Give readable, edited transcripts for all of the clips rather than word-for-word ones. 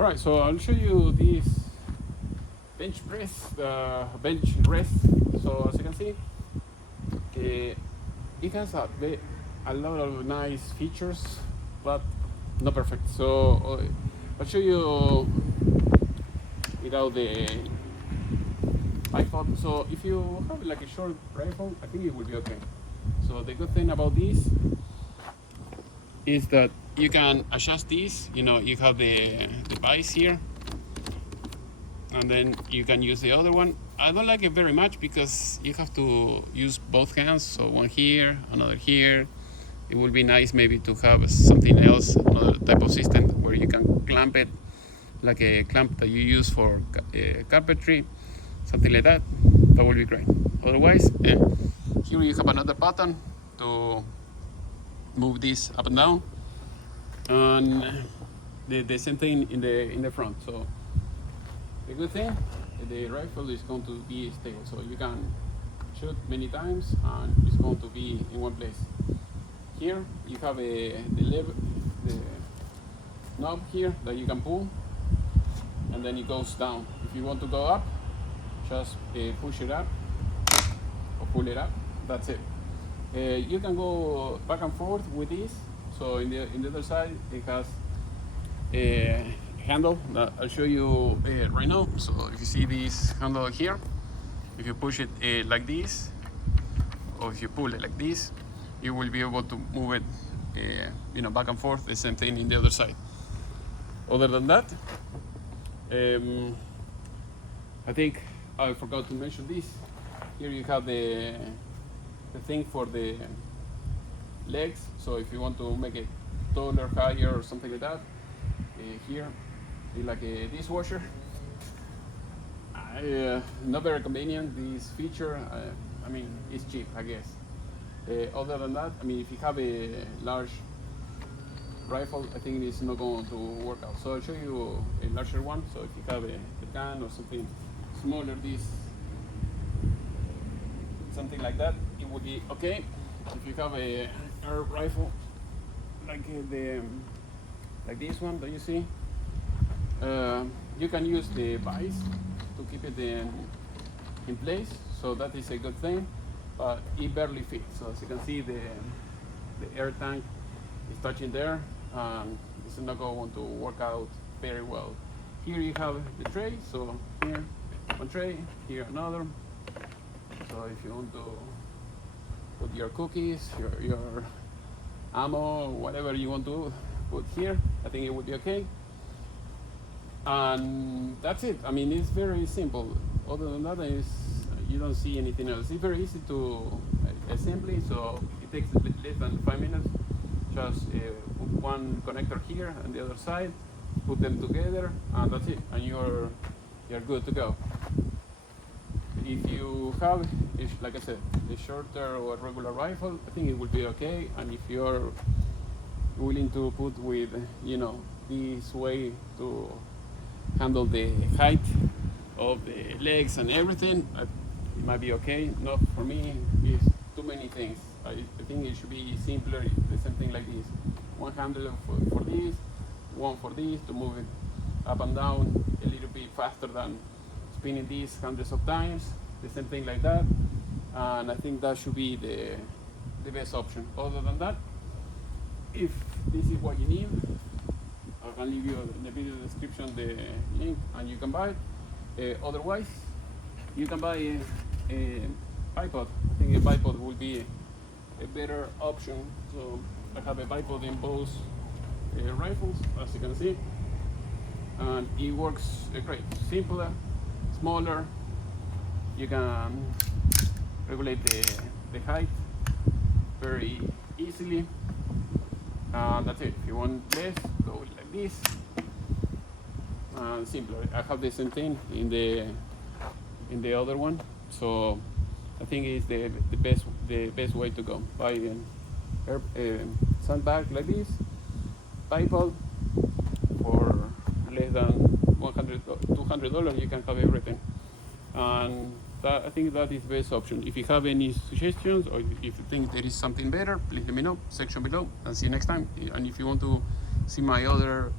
All right, so I'll show you this bench press, the bench rest. So as you can see, it has a lot of nice features, but not perfect. So I'll show you without the iPod. So if you have like a short rifle, I think it will be okay. So the good thing about this is that you can adjust this. You know, you have the device here, and then you can use the other one. I don't like it very much because you have to use both hands. So one here, another here. It would be nice maybe to have something else, another type of system where you can clamp it, like a clamp that you use for carpentry, something like that. That would be great. Otherwise, here you have another button to move this up and down, and the same thing in the front. So the good thing, the rifle is going to be stable, so you can shoot many times and it's going to be in one place. Here you have the knob here that you can pull, and then it goes down. If you want to go up, just push it up or pull it up. That's it. You can go back and forth with this. So in the other side, it has a handle that I'll show you right now. So if you see this handle here, if you push it like this, or if you pull it like this, you will be able to move it, back and forth. The same thing in the other side. Other than that, I think I forgot to mention this. Here you have the thing for the legs. So if you want to make it taller, higher, or something like that, here it's like a dishwasher. Not very convenient, this feature. I mean, it's cheap, I guess. Other than that, I mean, if you have a large rifle, I think it's not going to work out. So I'll show you a larger one. So if you have a gun or something smaller, something like that, it would be okay. If you have a air rifle like this one that you see, you can use the vise to keep it in place. So that is a good thing, but it barely fits. So as you can see, the air tank is touching there, and it's not going to work out very well. Here you have the tray. So here one tray, here another. So if you want to put your cookies, your ammo, whatever you want to put here, I think it would be okay. And that's it. I mean, it's very simple. Other than that, you don't see anything else. It's very easy to assembly, so it takes less than 5 minutes. Just put one connector here and the other side, put them together, and that's it. And you're good to go. If you have, like I said, a shorter or regular rifle, I think it will be okay. And if you're willing to put with, this way to handle the height of the legs and everything, it might be okay. Not for me, it's too many things. I think it should be simpler, something like this. One handle for this, one for this, to move it up and down a little bit faster than spinning this hundreds of times, the same thing like that. And I think that should be the best option. Other than that, if this is what you need, I can leave you in the video description the link and you can buy it. Otherwise, you can buy a bipod. I think a bipod will be a better option. So I have a bipod in both rifles, as you can see, and it works great. Simpler, smaller. You can regulate the height very easily. That's it. If you want less, go like this. Simpler. I have the same thing in the other one. So I think it's the best way to go. Buy a sandbag like this, bipod, for less than $200. You can have everything. And I think that is the best option. If you have any suggestions, or if you think there is something better, please let me know, section below, and see you next time. And if you want to see my other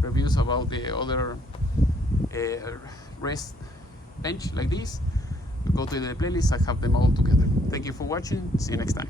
reviews about the other rest bench like this, go to the playlist. I have them all together. Thank you for watching. See you next time.